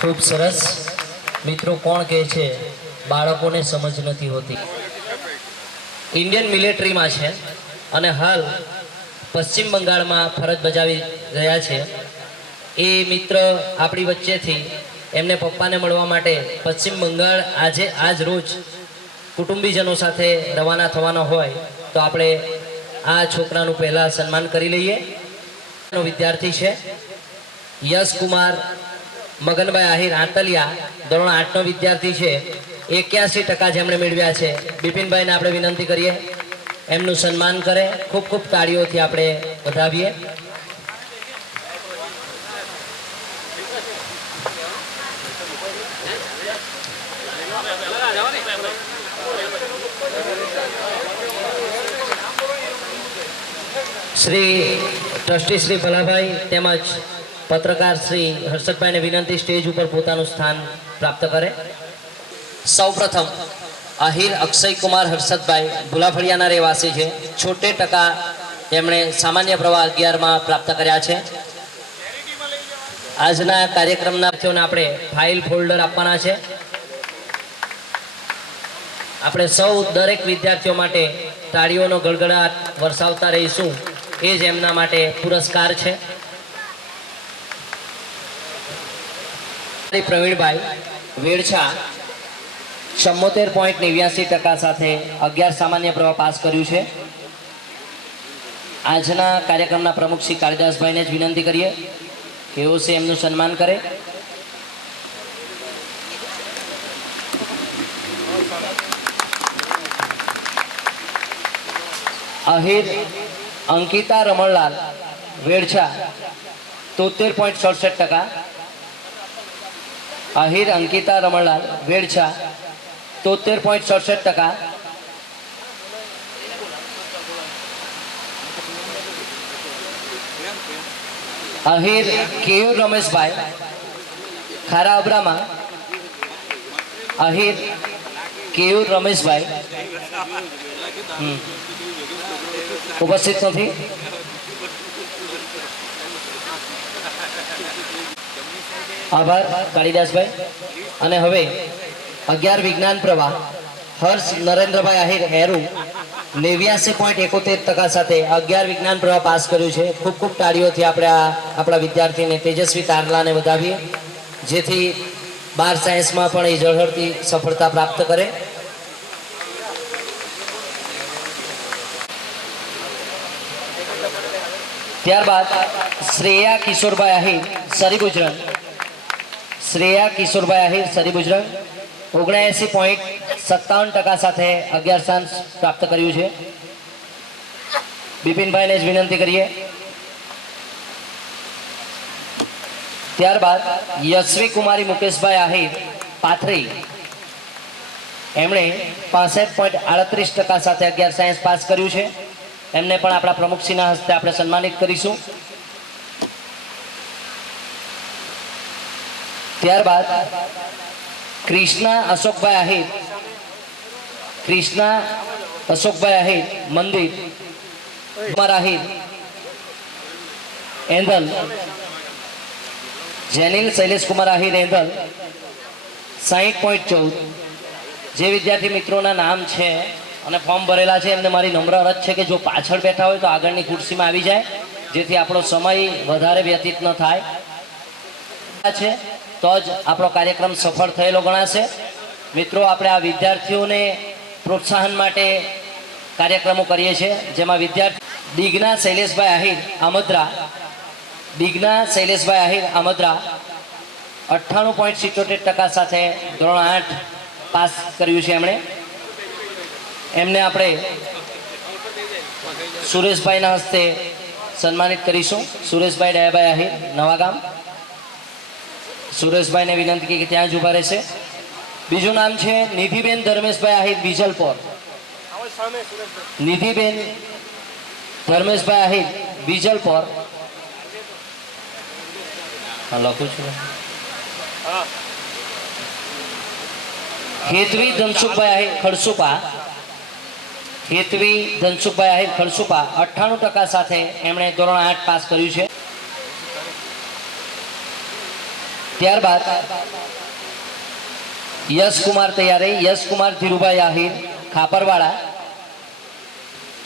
खूब सरस मित्रों कोण कहे छे बाळकोने समज नथी होती। इंडियन मिलिटरी में छे अने हाल पश्चिम बंगाल में फरज बजावी रह्या छे। ए मित्र आपणी वच्चेथी एमने पप्पाने मळवा माटे पश्चिम बंगाल आज रोज कुटुंबीजनों साथे रवाना थवानो होय तो आपणे आ छोकरानुं पहेला सन्मान करी लईए। विद्यार्थी छे यश कुमार मगनभाई आहिर आंतलिया धोरण 8 नो विद्यार्थी है। 81% जेमणे मेळव्या छे। बिपिनभाई ने आपणे विनंती करीए एमनुं सन्मान करे। खूब खूब ताळीओथी आपणे વધાવીએ। श्री ट्रस्टी श्री भलाभाई तेमज पत्रकार श्री हर्षदभाई ने विनंती स्टेज पर पोतानुं स्थान प्राप्त करे। सौप्रथम आहिर अक्षय कुमार हर्षदभाई भूलाफळियाना રહેવાસી છે। 76% એમણે સામાન્ય પ્રવાહ 11 માં પ્રાપ્ત કર્યા છે। આજના કાર્યક્રમના વિદ્યાર્થીઓને આપણે ફાઇલ ફોલ્ડર આપવાના છે। આપણે સૌ દરેક વિદ્યાર્થીઓ માટે તાળીઓનો ગળગળાટ વરસાવતા રહીશું। એ જ એમના માટે પુરસ્કાર છે। प्रवीण भाई वेड़छा 74.89% साथे 11 सामान्य प्रवाह पास कर्यु छे। आजना कार्यक्रमना प्रमुख श्री कालिदास भाई ने विनंती करिए कि वो से एमनुं सन्मान करे। आहिर अंकिता रमणलाल वेड़छा 73.67%। आहिर अंकिता रमणलाल वेड़छा 73.67%। आहिर केयूर रमेश भाई खारा अब्रामा आहिर केयूर रमेश भाई उपस्थित नहीं। आभार कालिदास भाई। अने हवे 11 विज्ञान प्रवाह हर्ष नरेन्द्र भाई आहिर हेरू 89.71% साथे 11 विज्ञान प्रवाह पास कर्यु छे। खूब खूब ताळीओथी आपणे आपणा विद्यार्थीने तेजस्वी तारलाने વધાવીએ जेथी 12 सायन्स में पण ए ઝળહળતી सफलता प्राप्त करे। त्यारबाद श्रेया किशोरभाई आहिर सरीगुजरन श्रेया किशोरभाई आहिर सरीगुजरन 79.57% साथे 11 स्थान प्राप्त कर्यु छे। बिपिनभाई ने विनंती करिए। त्यारबाद यशवी कुमारी मुकेशभाई आहिर पाथरी एमणे 65.38% साथे 11 सायन्स पास कर्यु छे। एमने पण आपणा प्रमुखश्रीना हस्ते आपणे सन्मानित करीशुं। त्यारबाद कृष्णा अशोकभाई आहिर मंदिर कुमार आहिर एंधल जेनिल शैलेष कुमार आहिर एंधल 60.14। जे विद्यार्थी मित्रों नाम है અને ફોર્મ ભરેલા છે એમને મારી નમ્ર અરજ છે કે જો પાછળ બેઠા હોય તો આગળની ખુરશીમાં આવી જાય જેથી આપણો સમય વધારે વ્યતીત ન થાય છે તો જ આપણો કાર્યક્રમ સફળ થયેલો ગણાશે। મિત્રો આપણે આ વિદ્યાર્થીઓને પ્રોત્સાહન માટે કાર્યક્રમો કરીએ છીએ જેમાં વિદ્યાર્થી દીગના શૈલેષભાઈ આહિર આમદ્રા 98.77% સાથે ધોરણ 8 પાસ કર્યું છે એમણે। एमने आपणे सुरेशभाई हस्ते सन्मानित करीशुं। सुरेशभाई दयाभाई आहिर नवागाम सुरेशभाई ने विनंती की कि त्यां ज उभा रहेशे। बीजू नाम है निधिबेन धर्मेशभाई आहिर बीजलपोर निधिबेन धर्मेशभाई आहिर बीजलपोर लखू छुं। हेतवी धनसुखभाई आहिर खड़सुपा हेतवी धनसुखभाई आहिर खड़सुपा 98% साथे एमणे धोरण 8 पास कर्यु छे। ત્યારબાદ યશકુમાર તૈયાર રહી. યશકુમાર ધીરુભાઈ આહિર ખાપરવાળા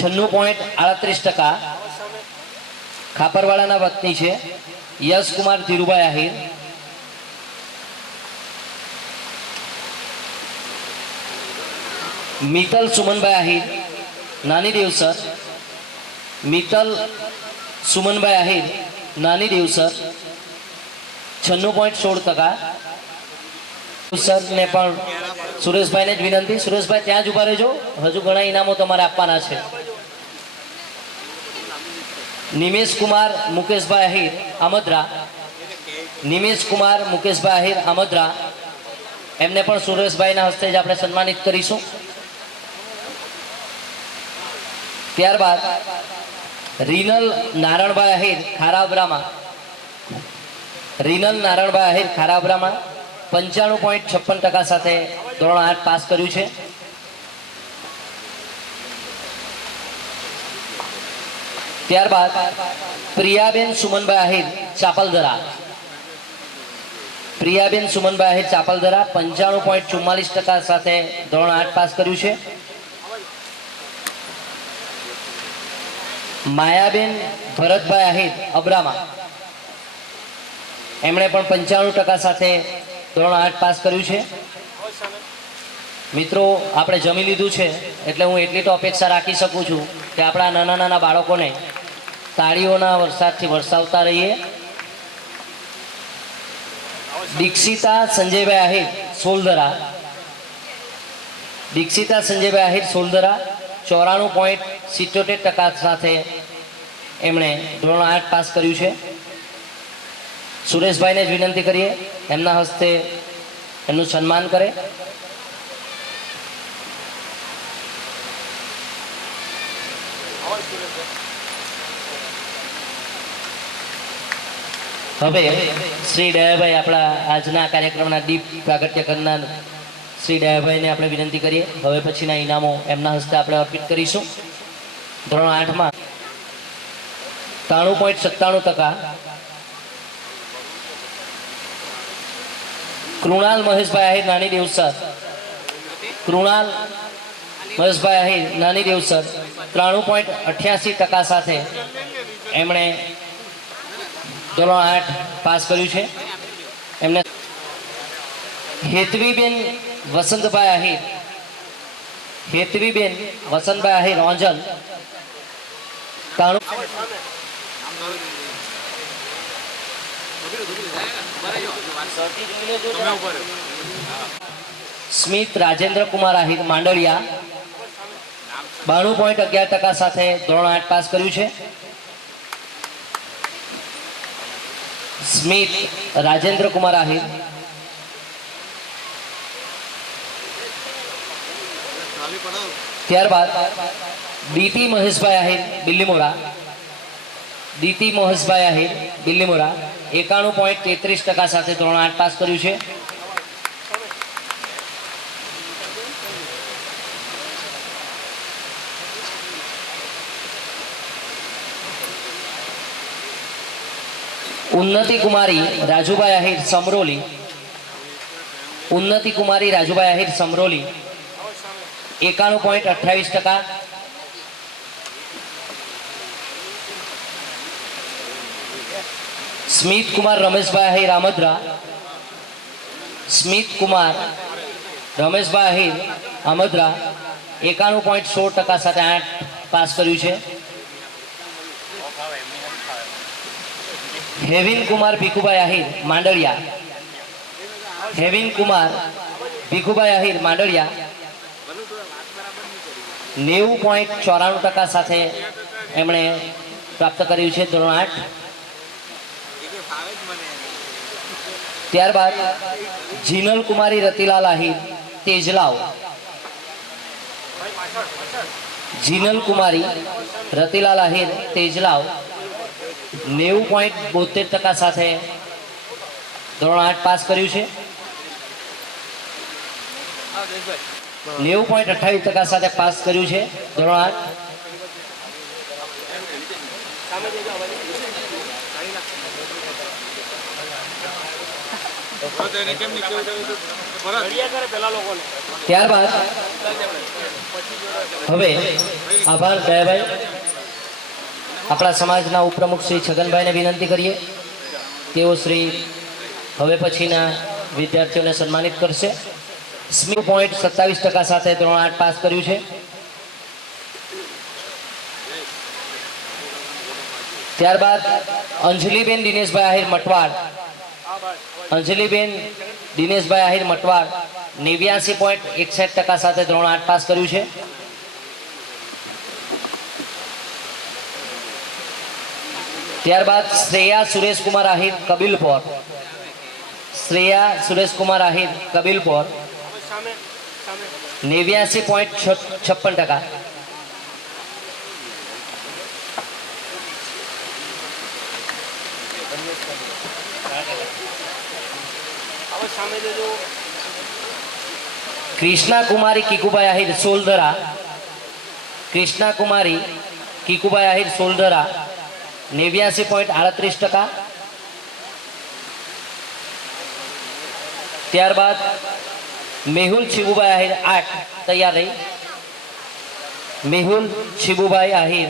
96.38%. ખાપરવાળાના વતની છે યશકુમાર ધીરુભાઈ આહિર. મિત્તલ સુમનભાઈ આહિર નાની દેવસર. મિત્તલ સુમનભાઈ આહિર નાની દેવસર 96.16%. સરને પણ સુરેશભાઈને જ વિનંતી, સુરેશભાઈ ત્યાં જ ઉભા રહેજો, હજુ ઘણા ઇનામો તમારે આપવાના છે. નિમેશ કુમાર મુકેશભાઈ આહિર આમદ્રા. નિમેશ કુમાર મુકેશભાઈ આહિર આમદ્રા, એમને પણ સુરેશભાઈના હસ્તે જ આપણે સન્માનિત કરીશું. ત્યારબાદ રીનલ નારણભાઈ આહિર ખારાબરામાં. રીનલ નારણભાઈ આહિર ખારાબરામાં 95.56% સાથે ધોરણ 8 પાસ કર્યું છે. ત્યારબાદ પ્રિયાબેન સુમનભાઈ આહિર ચાપલદરા. પ્રિયાબેન સુમનભાઈ આહિર ચાપલદરા 95.44% સાથે ધોરણ 8 પાસ કર્યું છે. માયાબેન ભરતભાઈ આહિર અબરામાં, એમણે પણ 95% સાથે ધોરણ 8 પાસ કર્યું છે. મિત્રો, આપણે જમી લીધું છે એટલે હું એટલી તો અપેક્ષા રાખી શકું છું કે આપણા નાના નાના બાળકોને તાળીઓના વરસાદથી વરસાવતા રહીએ. દીક્ષિતા સંજયભાઈ આહિર સોલદરા. દીક્ષિતા સંજયભાઈ આહિર સોલદરા 94.77% સાથે એમણે ધોરણ 8 પાસ કર્યું છે. સુરેશભાઈને જ વિનંતી કરીએ એમના હસ્તે એમનું સન્માન કરે. હવે શ્રી દયાભાઈ, આપણા આજના કાર્યક્રમના દીપ પ્રાગટ્ય કરનાર શ્રી દયાભાઈને આપણે વિનંતી કરીએ. હવે પછીના ઇનામો એમના હસ્તે આપણે અર્પિત કરીશું. ધોરણ 8માં 93.97%. કૃણાલ મહેશભાઈ આહિર નાની દેવસર. કૃણાલ મહેશભાઈ આહિર નાની દેવસર 93.88% સાથે એમણે ધોરણ 8 પાસ કર્યું છે. એમને હેતવીબેન વસંતભાઈ આહિર. હેતવીબેન વસંતભાઈ આહિર ઓંજલ 93. સ્મિત રાજેન્દ્ર કુમાર આહિર માંડળિયા 92.11% સાથે ધોરણ 8 પાસ કર્યું છે. સ્મિત રાજેન્દ્ર કુમાર આહિર. ત્યારબાદ દીતિ મહેશભાઈ આહિર બિલ્લીમોરા. દીતિ મહેશભાઈ આહિર બિલ્લીમોરા 91.33% સાથે ધોરણ 8 પાસ કર્યું છે. ઉન્નતિ કુમારી રાજુભાઈ આહિર સમરોલી. ઉન્નતિ કુમારી રાજુભાઈ આહિર સમરોલી 91.28%. સ્મિત કુમાર રમેશભાઈ આહિર આમદ્રા. સ્મિત કુમાર રમેશભાઈ આહિર આમદ્રા 91.16% સાથે 8 પાસ કર્યું છે. હેવિન કુમાર ભીખુભાઈ આહિર માંડળિયા. હેવિન કુમાર ભીખુભાઈ આહિર માંડળિયા 90.94% સાથે એમણે પ્રાપ્ત કર્યું છે ધોરણ 8. ત્યારબાદ જીનલ કુમારી રતિલાલ આહિર તેજલાવ. જીનલ કુમારી રતિલાલ આહિર તેજલાવ 90.72% સાથે ધોરણ 8 પાસ કર્યું છે. 90.28% સાથે પાસ કર્યું છે ધોરણ 8. ત્યારબાદ હવે આભાર દયાભાઈ, આપણા સમાજના ઉપપ્રમુખ શ્રી છગનભાઈને વિનંતી કરીએ, તેઓ શ્રી હવે પછીના વિદ્યાર્થીઓને સન્માનિત કરશે. 0.27% સાથે ધોરણ 8 પાસ કર્યું છે. ત્યારબાદ અંજલિબેન દિનેશભાઈ આહિર મટવાડ, અંજલિબેન દિનેશભાઈ આહિર મટવાડ 89.61% સાથે ધોરણ 8 પાસ કર્યું છે. ત્યારબાદ શ્રેયા સુરેશકુમાર આહિર કબીલપોર, શ્રેયા સુરેશકુમાર આહિર કબીલપોર 89.56%. कृष्णा कुमारी किकुभाई आहिर सोलधरा, कृष्णा कुमारी किकुभाई आहिर सोलधरा 89.38%. ત્યારબાદ મેહુલ શિબુભાઈ આહિર 8, તૈયાર રહી, મેહુલ શિબુભાઈ આહિર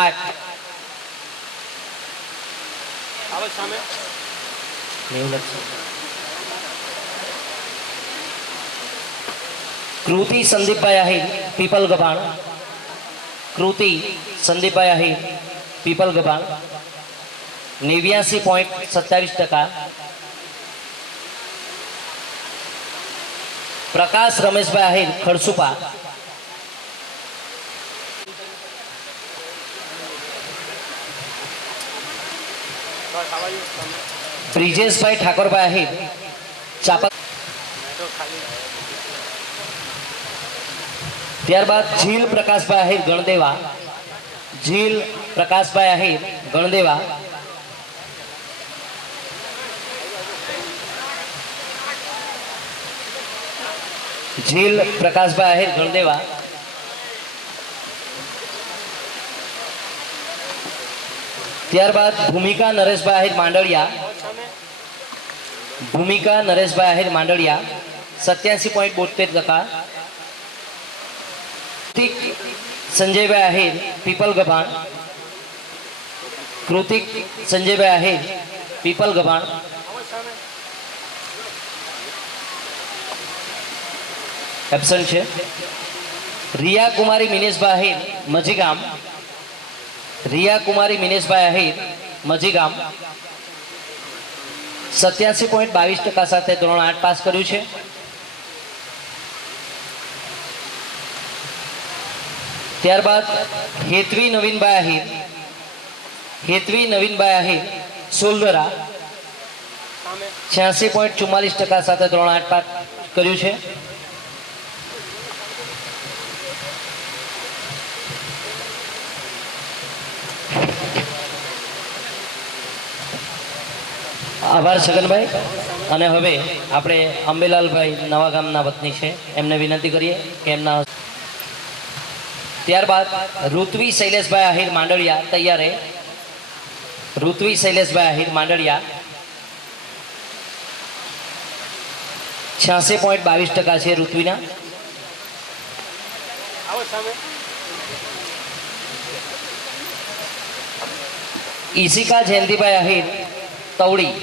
8. कृति संदीपभाई आहिर पीपल गभाण, कृति संदीपभाई आहिर पीपल गभाण 89.27%. प्रकाश रमेशभाई आहिर खड़सुपा, ब्रिजेशभाई ठाकुरभाई आहिर चापा. ત્યારબાદ झील प्रकाशभाई आहिर गणदेवा, झील प्रकाशभाई आहिर गणदेवा 89.38%. ત્યારબાદ ભૂમિકા નરેશભાઈ આહિર માંડળિયા, ભૂમિકા નરેશભાઈ આહિર માંડળિયા 87.72%. संजयभाई आहिर पीपल गभाण, कृतिक संजयभाई आहिर पीपल गभाण 88%. रिया कुमारी मिनेशभाई आहिर मजीगाम, रिया कुमारी मिनेशभाई आहिर मजीगाम 87.22% સાથે ધોરણ 8 પાસ કર્યું છે. ત્યારબાદ હેતવી નવીનભાઈ આહિર, હેતવી નવીનભાઈ આહિર સોલધરા 86.44% સાથે ધોરણ 8 પાસ કર્યું છે. આભાર છગનભાઈ. અને હવે આપણે અંબેલાલભાઈ નવા ગામના વતની છે, એમને વિનંતી કરીએ કે એમના. ત્યારબાદ ઋત્વી શૈલેષભાઈ આહિર માંડળિયા, તૈયાર હે, ઋત્વી શૈલેષભાઈ આહિર માંડળિયા 86.22% છે ઋત્વીના. ઈશિકા જયંતિભાઈ આહિર તવડી,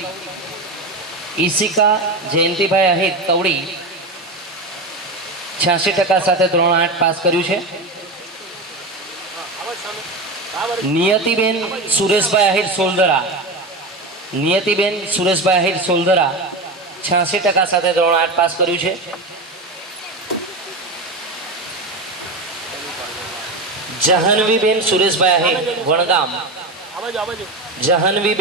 ઈશિકા જયંતિભાઈ આહિર તવડી 86% સાથે ધોરણ 8 પાસ કર્યું છે. નિયતિબેન સુરેશભાઈ આહિર સોલધરા, નિયતિબેન સુરેશભાઈ આહિર સોલધરા 86% સાથે ધોરણ 8 પાસ કર્યું છે. જહનવીબેન સુરેશભાઈ આહિર વણગામ, જહનવી